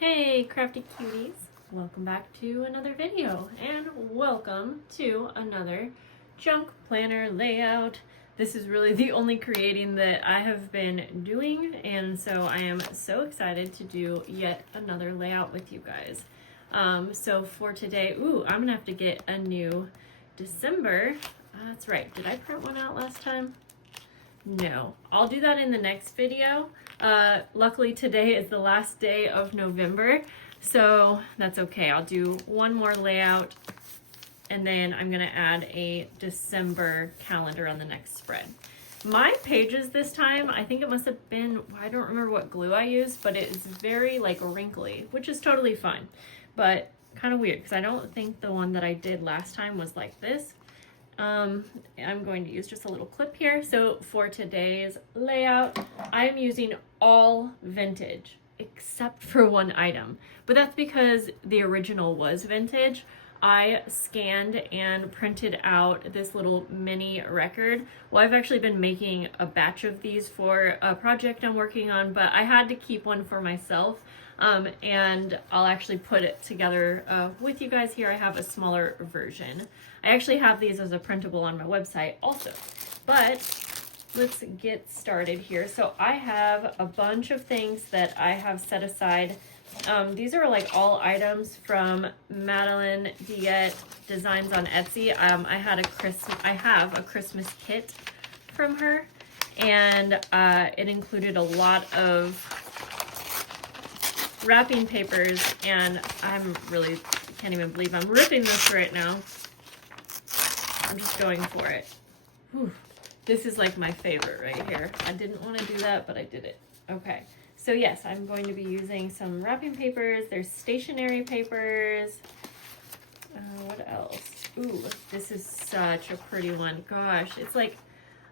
Hey crafty cuties, welcome back to another video and welcome to another junk planner layout. This is really the only creating that I have been doing, and so I am so excited to do yet another layout with you guys. So for today, I'm gonna have to get a new December. That's right, did I print one out last time? No, I'll do that in the next video. Luckily today is the last day of November, so that's okay. I'll do one more layout and then I'm gonna add a December calendar on the next spread. My pages this time, I think it must have been, I don't remember what glue I used, but it is very like wrinkly, which is totally fine, but kind of weird because I don't think the one that I did last time was like this. I'm going to use just a little clip here. So for today's layout, I'm using all vintage except for one item, but that's because the original was vintage. I scanned and printed out this little mini record. Well, I've actually been making a batch of these for a project I'm working on, but I had to keep one for myself. And I'll actually put it together with you guys here. I have a smaller version. I actually have these as a printable on my website also, but let's get started here. So I have a bunch of things that I have set aside. These are like all items from Madeline Diet Designs on Etsy. I have a Christmas kit from her, and it included a lot of wrapping papers, and can't even believe I'm ripping this right now. I'm just going for it. Whew. This is like my favorite right here. I didn't want to do that, but I did it. Okay, so yes, I'm going to be using some wrapping papers. There's stationery papers. What else? Ooh, this is such a pretty one. Gosh, it's like,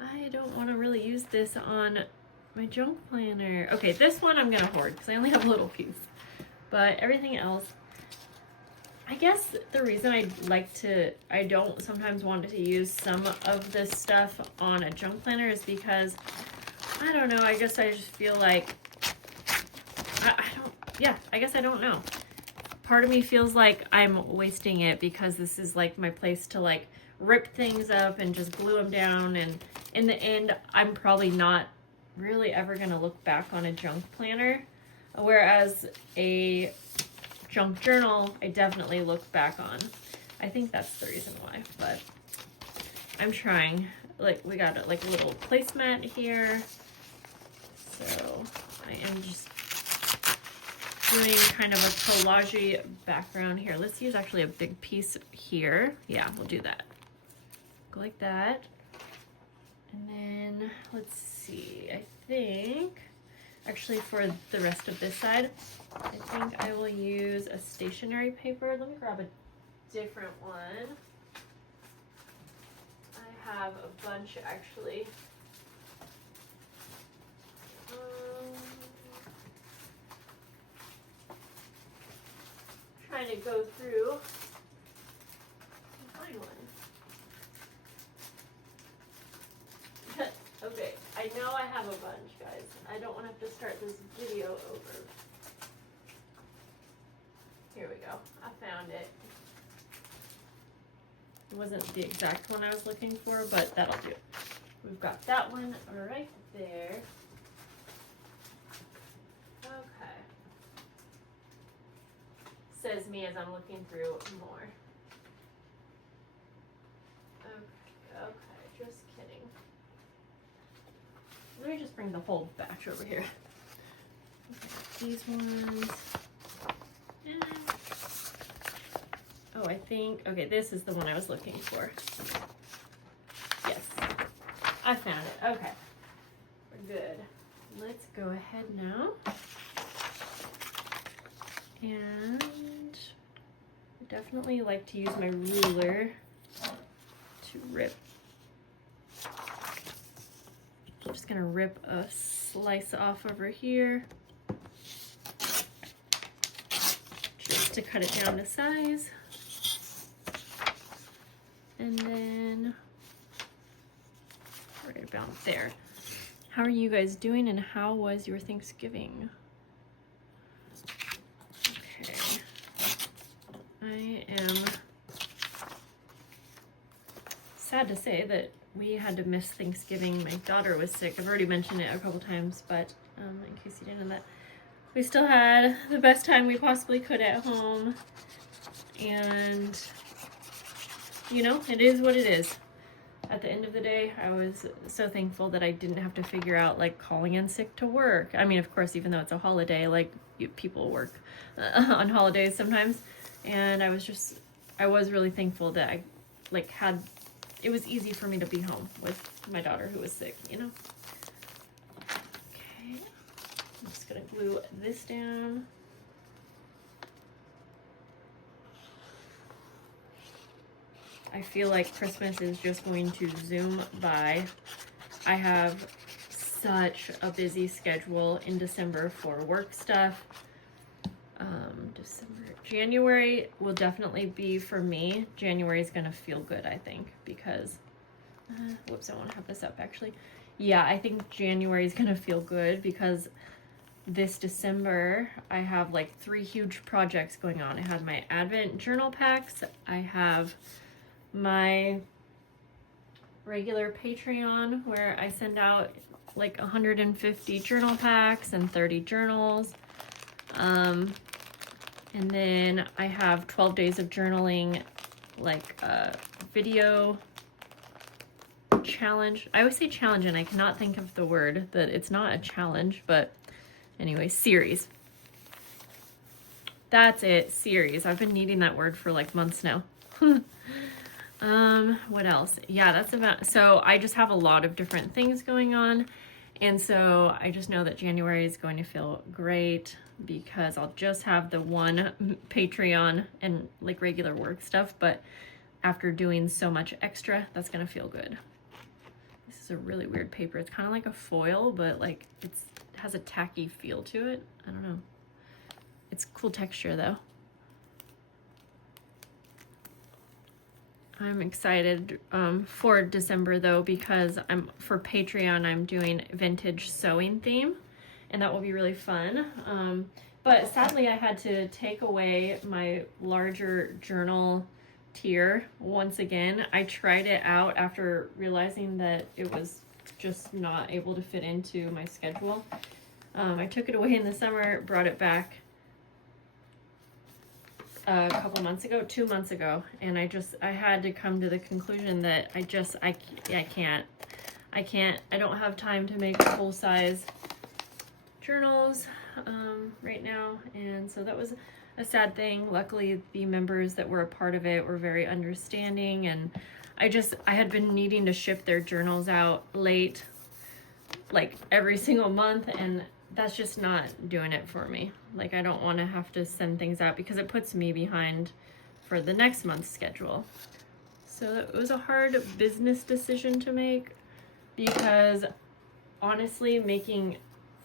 I don't want to really use this on my junk planner. Okay, this one I'm gonna hoard because I only have a little piece, but everything else, I guess the reason I don't sometimes want to use some of this stuff on a junk planner is because, I don't know, I guess I just feel like, I guess I don't know. Part of me feels like I'm wasting it because this is like my place to like rip things up and just glue them down, and in the end, I'm probably not really ever going to look back on a junk planner, whereas a junk journal I definitely look back on. I think that's the reason why, but I'm trying. Like, we got like a little placemat here, so I am just doing kind of a collage background here. Let's use actually a big piece here. Yeah, we'll do that. Go like that. And then let's see, I think actually for the rest of this side, I think I will use a stationery paper. Let me grab a different one. I have a bunch actually. Trying to go through and find one. Okay, I know I have a bunch, guys. I don't want to have to start this video over. Here we go. I found it. It wasn't the exact one I was looking for, but that'll do. We've got that one right there. Okay. Says me as I'm looking through more. Okay, just kidding. Let me just bring the whole batch over here. Okay, these ones. And, oh, I think, okay, this is the one I was looking for. Yes, I found it. Okay, we're good. Let's go ahead now. And I definitely like to use my ruler to rip. I'm just gonna rip a slice off over here just to cut it down to size. And then right about there. How are you guys doing, and how was your Thanksgiving? sad to say that we had to miss Thanksgiving. My daughter was sick. I've already mentioned it a couple times, but in case you didn't know that, we still had the best time we possibly could at home. And, you know, it is what it is. At the end of the day, I was so thankful that I didn't have to figure out, like, calling in sick to work. I mean, of course, even though it's a holiday, like, people work on holidays sometimes. And I was really thankful that I, like, it was easy for me to be home with my daughter who was sick, you know? Okay, I'm just gonna glue this down. I feel like Christmas is just going to zoom by. I have such a busy schedule in December for work stuff. January will definitely be, for me, January is gonna feel good, I think, because, whoops, I wanna have this up actually. Yeah, I think January is gonna feel good because this December, I have like 3 huge projects going on. I have my Advent journal packs, I have my regular Patreon where I send out like 150 journal packs and 30 journals. And then I have 12 days of journaling, like a video challenge. I always say challenge and I cannot think of the word, that it's not a challenge, but anyway, series. That's it, series. I've been needing that word for like months now. What else? Yeah, that's about, so I just have a lot of different things going on. And so I just know that January is going to feel great because I'll just have the one Patreon and like regular work stuff, but after doing so much extra, that's gonna feel good. This is a really weird paper. It's kind of like a foil, but like it has a tacky feel to it. I don't know. It's cool texture though. I'm excited for December though, because for Patreon I'm doing vintage sewing theme, and that will be really fun. But sadly I had to take away my larger journal tier once again. I tried it out after realizing that it was just not able to fit into my schedule. I took it away in the summer, brought it back a couple months ago, 2 months ago, and I had to come to the conclusion that I can't, I don't have time to make full-size journals right now, and so that was a sad thing. Luckily, the members that were a part of it were very understanding, and I had been needing to ship their journals out late, like every single month, and that's just not doing it for me. Like, I don't want to have to send things out because it puts me behind for the next month's schedule. So it was a hard business decision to make, because honestly, making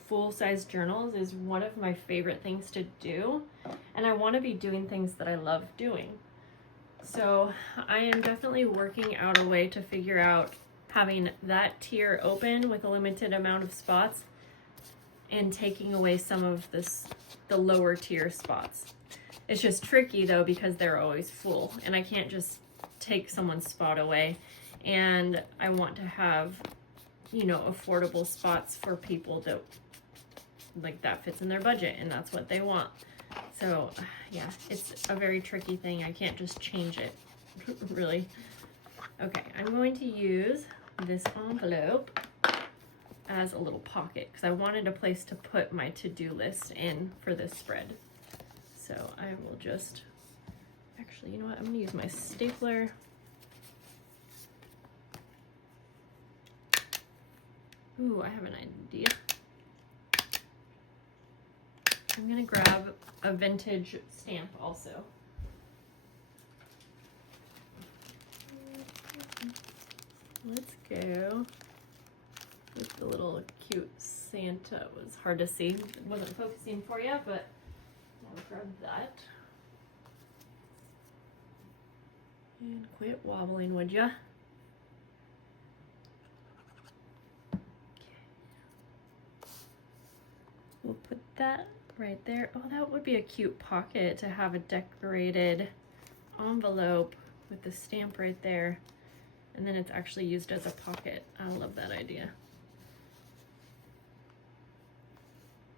full-size journals is one of my favorite things to do, and I want to be doing things that I love doing. So I am definitely working out a way to figure out having that tier open with a limited amount of spots and taking away some of the lower tier spots. It's just tricky though, because they're always full and I can't just take someone's spot away, and I want to have, you know, affordable spots for people that like that fits in their budget and that's what they want. So yeah, it's a very tricky thing. I can't just change it really. Okay, I'm going to use this envelope as a little pocket because I wanted a place to put my to-do list in for this spread. So I will just, actually, you know what? I'm gonna use my stapler. Ooh, I have an idea. I'm gonna grab a vintage stamp also. Let's go with the little cute Santa. It was hard to see. It wasn't focusing for you, but I'll grab that. And quit wobbling, would ya? Okay. We'll put that right there. Oh, that would be a cute pocket to have a decorated envelope with the stamp right there. and then it's actually used as a pocket. I love that idea.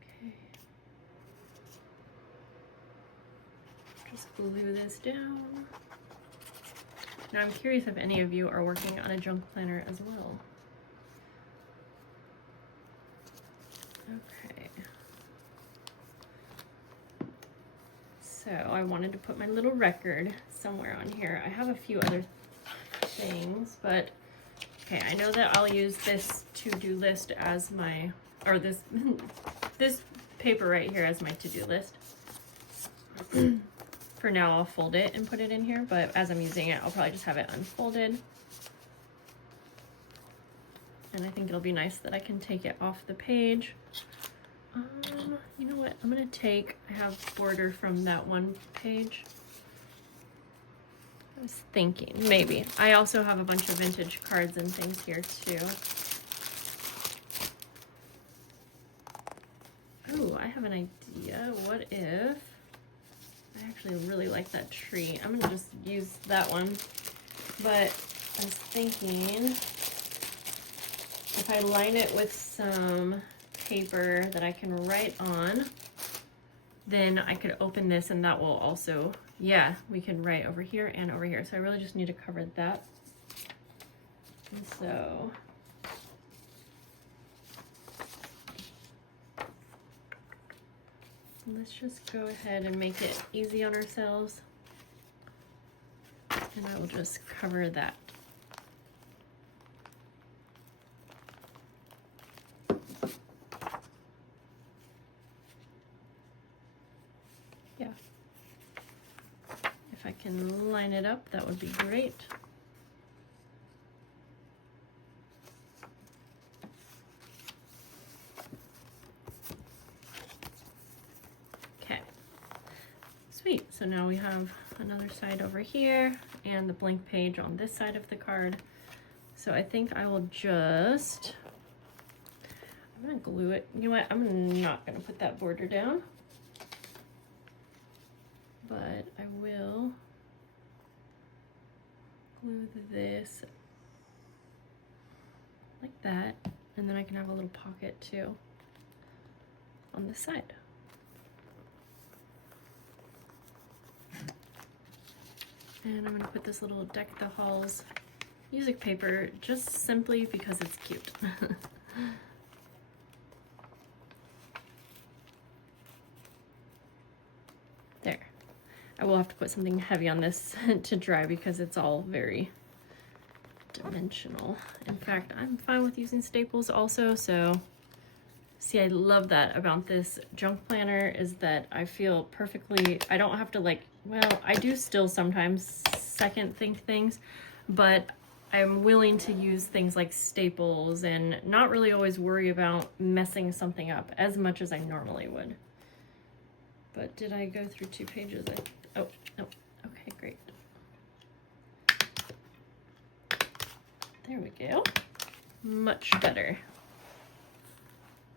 Okay. Just glue this down. Now I'm curious if any of you are working on a junk planner as well. Okay. So I wanted to put my little record somewhere on here. I have a few other things, but okay, I know that I'll use this to-do list as my, or this this paper right here as my to-do list. For now, I'll fold it and put it in here, but as I'm using it, I'll probably just have it unfolded. And I think it'll be nice that I can take it off the page. You know what? I'm gonna take, I have border from that one page. I was thinking, maybe. I also have a bunch of vintage cards and things here too. Oh, I have an idea. What if, I actually really like that tree. I'm gonna just use that one. But I was thinking, if I line it with some paper that I can write on, then I could open this and that will also, yeah, we can write over here and over here. So I really just need to cover that. And so let's just go ahead and make it easy on ourselves. And I will just cover that. Yeah. If I can line it up, that would be great. Sweet, so now we have another side over here and the blank page on this side of the card. So I think I will just, I'm gonna glue it. You know what, I'm not gonna put that border down, but I will glue this like that, and then I can have a little pocket too on this side. And I'm gonna put this little Deck the Halls music paper just simply because it's cute. There. I will have to put something heavy on this to dry because it's all very dimensional. In fact, I'm fine with using staples also, so see, I love that about this junk planner is that I feel perfectly, I don't have to like, well, I do still sometimes second think things, but I'm willing to use things like staples and not really always worry about messing something up as much as I normally would. But did I go through 2 pages? Oh, no. Okay, great. There we go. Much better.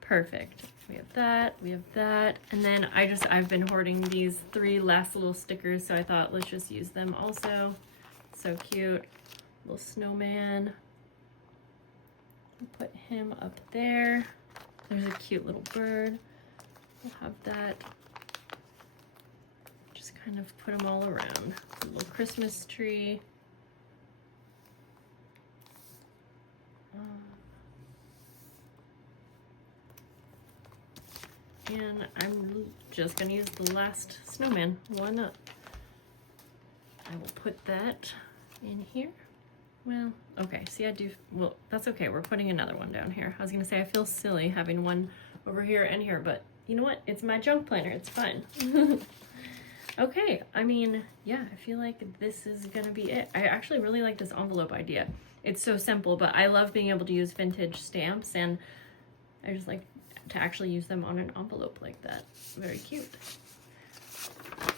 Perfect. We have that, and then I've been hoarding these 3 last little stickers, so I thought let's just use them also. So cute. Little snowman. We'll put him up there. There's a cute little bird. We'll have that. Just kind of put them all around. A little Christmas tree. And I'm just gonna use the last snowman. Why not? I will put that in here. Well, okay, see I do, well, that's okay. We're putting another one down here. I was gonna say I feel silly having one over here and here, but you know what? It's my junk planner, it's fine. Okay, I mean, yeah, I feel like this is gonna be it. I actually really like this envelope idea. It's so simple, but I love being able to use vintage stamps, and I just like to actually use them on an envelope like that. Very cute.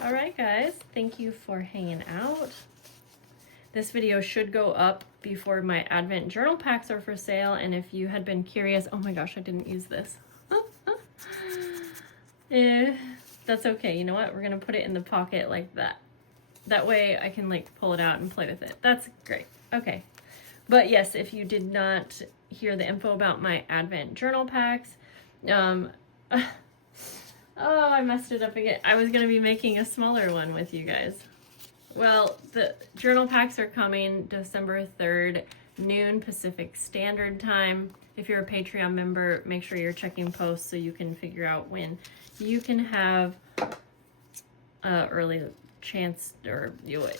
All right, guys, thank you for hanging out. This video should go up before my Advent journal packs are for sale, and if you had been curious, oh my gosh, I didn't use this. That's okay. You know what? We're gonna put it in the pocket like that. That way I can like pull it out and play with it. That's great. Okay. But yes, if you did not hear the info about my Advent journal packs, oh, I messed it up again. I was going to be making a smaller one with you guys. Well, the journal packs are coming December 3rd, noon Pacific Standard Time. If you're a Patreon member, make sure you're checking posts so you can figure out when you can have early chance, or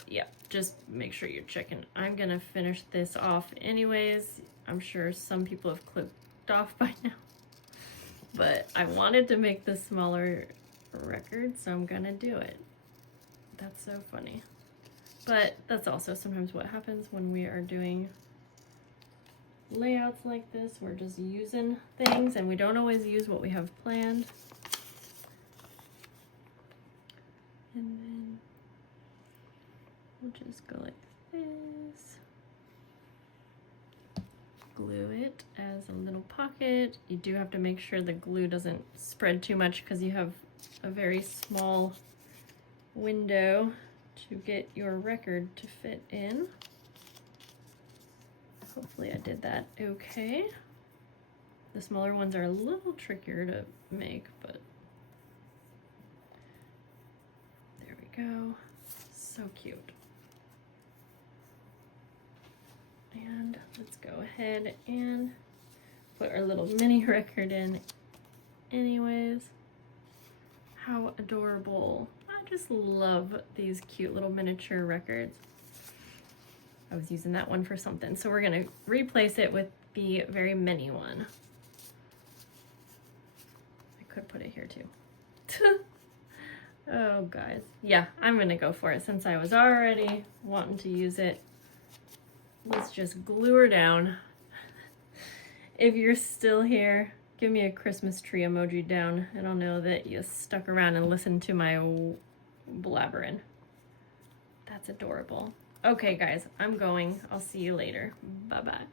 yeah, just make sure you're checking. I'm gonna finish this off anyways. I'm sure some people have clicked off by now, but I wanted to make the smaller record, so I'm gonna do it. That's so funny. But that's also sometimes what happens when we are doing layouts like this. We're just using things and we don't always use what we have planned. And then we'll just go like this. Glue it as a little pocket. You do have to make sure the glue doesn't spread too much because you have a very small window to get your record to fit in. Hopefully I did that okay. The smaller ones are a little trickier to make, but there we go. So cute. And let's go ahead and put our little mini record in anyways. How adorable. I just love these cute little miniature records. I was using that one for something, so we're gonna replace it with the very mini one. I could put it here too. Oh guys, yeah, I'm gonna go for it since I was already wanting to use it. Let's just glue her down. If you're still here, give me a Christmas tree emoji down and I'll know that you stuck around and listened to my blabbering. That's adorable. Okay guys, I'm going. I'll see you later. Bye-bye.